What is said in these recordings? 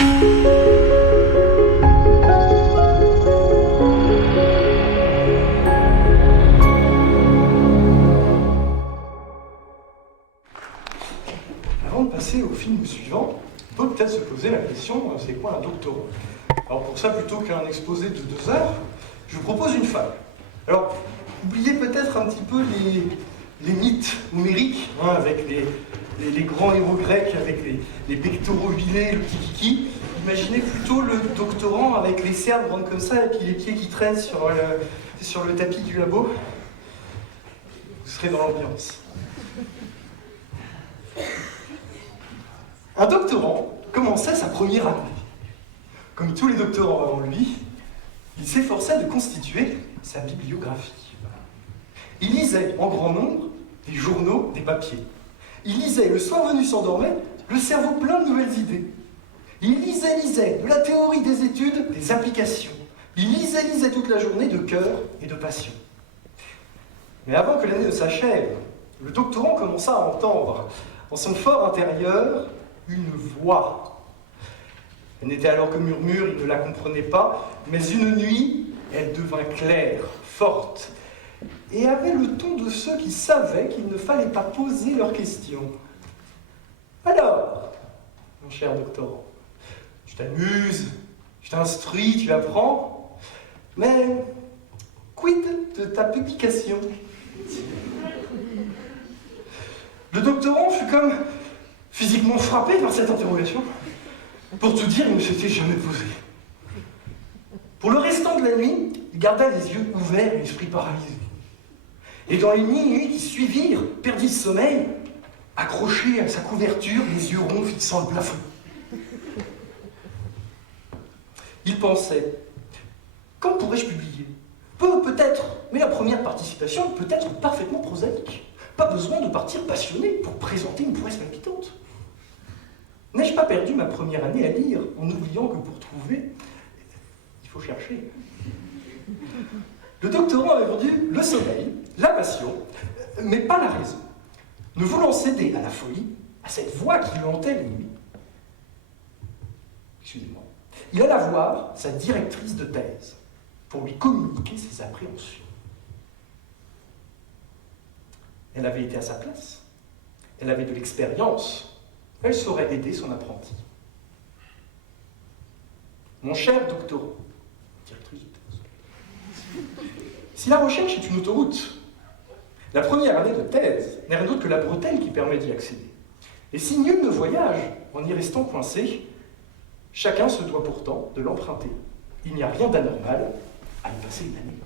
Avant de passer au film suivant, on peut peut-être se poser la question, c'est quoi un doctorant? Alors pour ça, plutôt qu'un exposé de 2 heures, je vous propose une fable. Alors, oubliez peut-être un petit peu les mythes homériques, hein, avec les grands héros grecs, avec les pectoraux huilés, le kikiki. Imaginez plutôt le doctorant avec les cernes grandes comme ça, et puis les pieds qui traînent sur le tapis du labo. Vous serez dans l'ambiance. Un doctorant commençait sa première année. Comme tous les doctorants avant lui, il s'efforçait de constituer sa bibliographie. Il lisait en grand nombre des journaux, des papiers. Il lisait, le soir venu s'endormait, le cerveau plein de nouvelles idées. Il lisait, de la théorie, des études, des applications. Il lisait toute la journée de cœur et de passion. Mais avant que l'année ne s'achève, le doctorant commença à entendre, en son fort intérieur, une voix. Elle n'était alors que murmure, il ne la comprenait pas, mais une nuit, elle devint claire, forte, et avait le ton de ceux qui savaient qu'il ne fallait pas poser leurs questions. Alors, mon cher doctorant, tu t'amuses, tu t'instruis, tu apprends, mais quid de ta publication? Le doctorant fut comme physiquement frappé par cette interrogation. Pour tout dire, il ne s'était jamais posé. Pour le restant de la nuit, il garda les yeux ouverts et l'esprit paralysé. Et dans les minutes qui suivirent, perdit le sommeil, accroché à sa couverture, les yeux ronds fixant le plafond. Il pensait, quand pourrais-je publier? Peut-être, mais la première participation peut être parfaitement prosaïque. Pas besoin de partir passionné pour présenter une prouesse palpitante. N'ai-je pas perdu ma première année à lire en oubliant que pour trouver, il faut chercher? Le doctorant avait vendu le sommeil, la passion, mais pas la raison. Ne voulant céder à la folie, à cette voix qui le hantait les nuits, excusez-moi, il alla voir sa directrice de thèse pour lui communiquer ses appréhensions. Elle avait été à sa place, elle avait de l'expérience, elle saurait aider son apprenti. Mon cher doctorant, directrice de thèse, si la recherche est une autoroute, la première année de thèse n'est rien d'autre que la bretelle qui permet d'y accéder. Et si nul ne voyage en y restant coincé, chacun se doit pourtant de l'emprunter. Il n'y a rien d'anormal à y passer une année.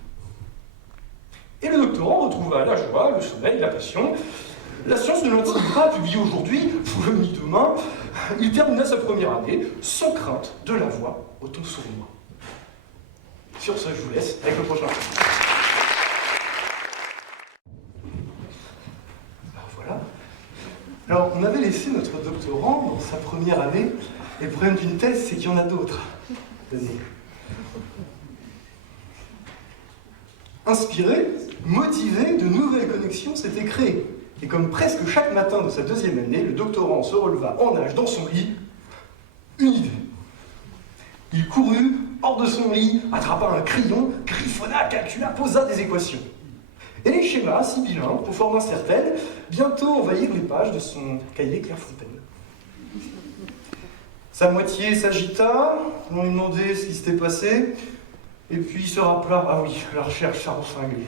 Et le doctorant retrouva la joie, le sommeil, la passion. La science ne l'intimide pas à publier aujourd'hui, ni demain. Il termina sa première année sans crainte de la voix au ton sournois. Sur ce, je vous laisse avec le prochain. Alors voilà. Alors, on avait laissé notre doctorant dans sa première année, et le problème d'une thèse, c'est qu'il y en a d'autres. Inspiré, motivé, de nouvelles connexions s'étaient créées. Et comme presque chaque matin de sa deuxième année, le doctorant se releva en nage dans son lit, une idée. Il courut hors de son lit, attrapa un crayon, griffonna, calcula, posa des équations. Et les schémas sibyllins, pour forme incertaine, bientôt envahirent les pages de son cahier Clairefontaine. Sa moitié s'agita, on lui demandait ce qui s'était passé, et puis il se rappela, ah oui, la recherche, ça refringuait.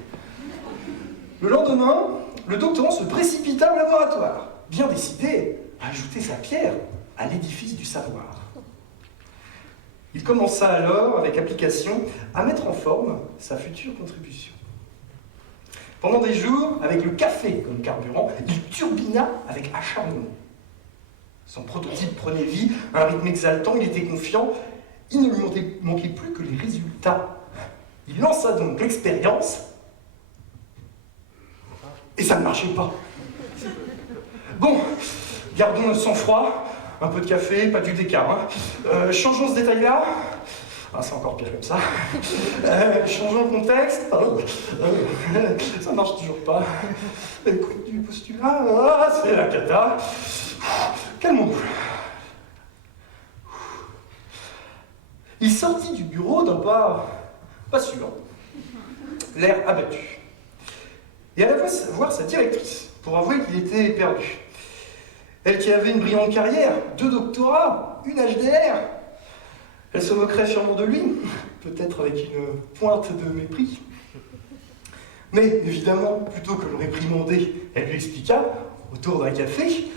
Le lendemain, le doctorant se précipita au laboratoire, bien décidé à ajouter sa pierre à l'édifice du savoir. Il commença alors, avec application, à mettre en forme sa future contribution. Pendant des jours, avec le café comme carburant, il turbina avec acharnement. Son prototype prenait vie, à un rythme exaltant, il était confiant, il ne lui manquait plus que les résultats. Il lança donc l'expérience, et ça ne marchait pas. Bon, gardons le sang-froid, un peu de café, pas du décart. Hein. Changeons ce détail-là. Ah, c'est encore pire comme ça. Changeons le contexte. Ça marche toujours pas. Écoute du postulat, c'est la cata. Calmons-nous. Il sortit du bureau d'un pas sûr, l'air abattu, et alla voir sa directrice pour avouer qu'il était perdu. Elle qui avait une brillante carrière, 2 doctorats, une HDR, elle se moquerait sûrement de lui, peut-être avec une pointe de mépris. Mais évidemment, plutôt que le réprimander, elle lui expliqua, autour d'un café,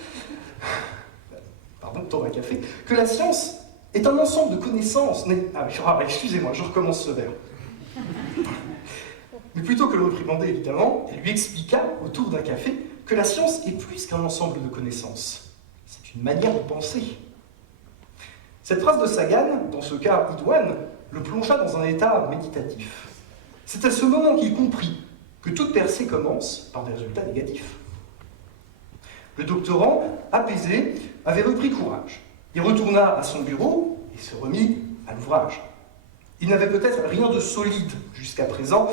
que la science est un ensemble de connaissances. Excusez-moi, je recommence ce vers. Mais plutôt que le réprimander, évidemment, elle lui expliqua, autour d'un café, que la science est plus qu'un ensemble de connaissances. C'est une manière de penser. Cette phrase de Sagan, dans ce cas idoine, le plongea dans un état méditatif. C'est à ce moment qu'il comprit que toute percée commence par des résultats négatifs. Le doctorant, apaisé, avait repris courage. Il retourna à son bureau et se remit à l'ouvrage. Il n'avait peut-être rien de solide jusqu'à présent,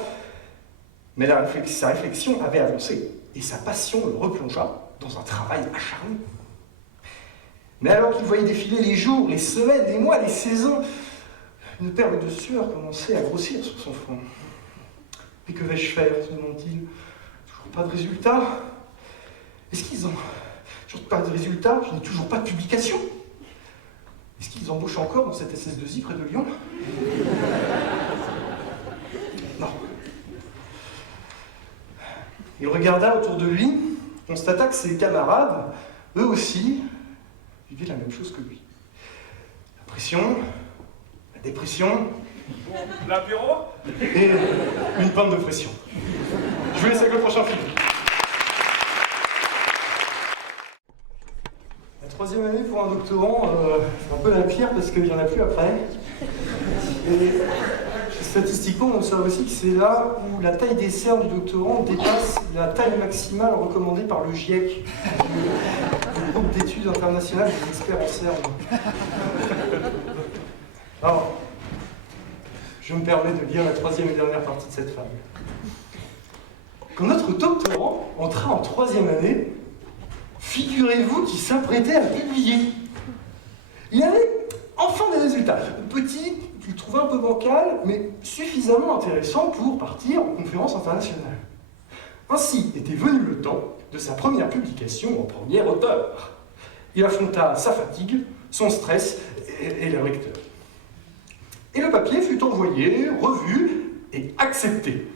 mais sa réflexion avait avancé et sa passion le replongea dans un travail acharné. Mais alors qu'il voyait défiler les jours, les semaines, les mois, les saisons, une perle de sueur commençait à grossir sur son front. « Mais que vais-je faire ?» se demande-t-il. « Toujours pas de résultat. Est-ce qu'ils ont toujours pas de résultat? Je n'ai toujours pas de publication. Est-ce qu'ils embauchent encore dans cette SS2I près de Lyon? Non. » Il regarda autour de lui, constata que ses camarades, eux aussi, vivaient la même chose que lui. La pression, la dépression, l'apéro et une panne de pression. Je vous laisse avec le prochain film. La 3e année pour un doctorant, c'est un peu la pire parce qu'il n'y en a plus après. Et statistiquement, on observe aussi que c'est là où la taille des cernes du doctorant dépasse la taille maximale recommandée par le GIEC, le groupe d'études internationales des experts en cernes. Alors, je me permets de lire la 3e et dernière partie de cette fable. Quand notre doctorant entra en 3e année, figurez-vous qu'il s'apprêtait à publier. Il avait enfin des résultats. Petits, qu'il trouvait un peu bancal, mais suffisamment intéressants pour partir en conférence internationale. Ainsi était venu le temps de sa première publication en premier auteur. Il affronta sa fatigue, son stress et le recteur. Et le papier fut envoyé, revu et accepté.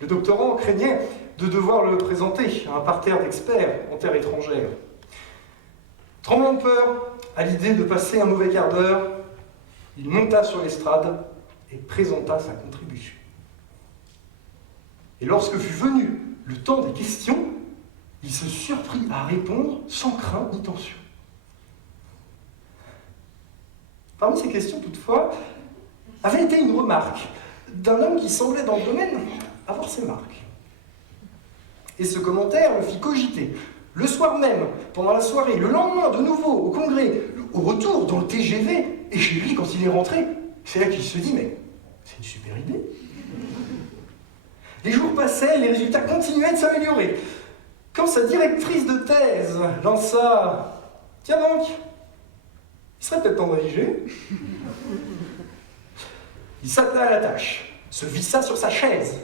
Le doctorant craignait de devoir le présenter à un parterre d'experts en terre étrangère. Tremblant de peur, à l'idée de passer un mauvais quart d'heure, il monta sur l'estrade et présenta sa contribution. Et lorsque fut venu le temps des questions, il se surprit à répondre sans crainte ni tension. Parmi ces questions, toutefois, avait été une remarque d'un homme qui semblait dans le domaine avoir ses marques. Et ce commentaire le fit cogiter. Le soir même, pendant la soirée, le lendemain, de nouveau, au congrès, au retour dans le TGV, et chez lui, quand il est rentré, c'est là qu'il se dit, mais c'est une super idée. Les jours passaient, les résultats continuaient de s'améliorer. Quand sa directrice de thèse lança « Tiens donc, il serait peut-être temps d'alléger », il s'attela à la tâche, se vissa sur sa chaise.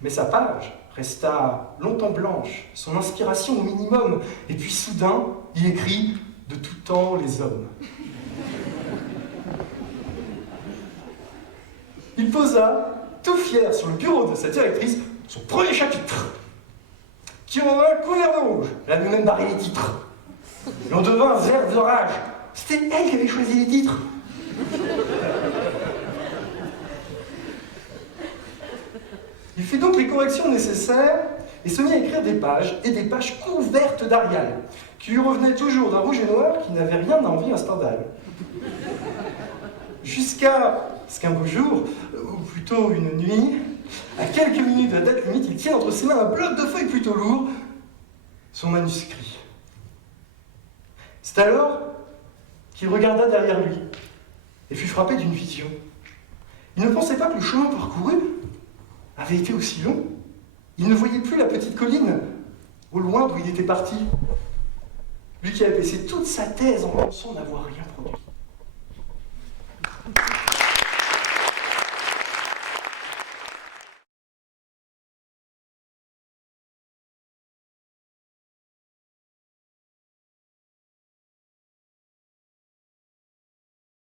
Mais sa page resta longtemps blanche, son inspiration au minimum, et puis soudain, il écrit « De tout temps les hommes ». Il posa, tout fier, sur le bureau de sa directrice, son premier chapitre, qui en vint couvert de rouge. Elle avait même barré les titres. Il en devint vert de rage. C'était elle qui avait choisi les titres. Il fit donc les corrections nécessaires et se mit à écrire des pages, et des pages couvertes d'Arial, qui lui revenaient toujours d'un rouge et noir qui n'avait rien à envier à Stendhal. Jusqu'à ce qu'un beau jour, ou plutôt une nuit, à quelques minutes de la date limite, il tient entre ses mains un bloc de feuilles plutôt lourd, son manuscrit. C'est alors qu'il regarda derrière lui et fut frappé d'une vision. Il ne pensait pas que le chemin parcouru avait été aussi long. Il ne voyait plus la petite colline au loin d'où il était parti. Lui qui avait passé toute sa thèse en pensant n'avoir rien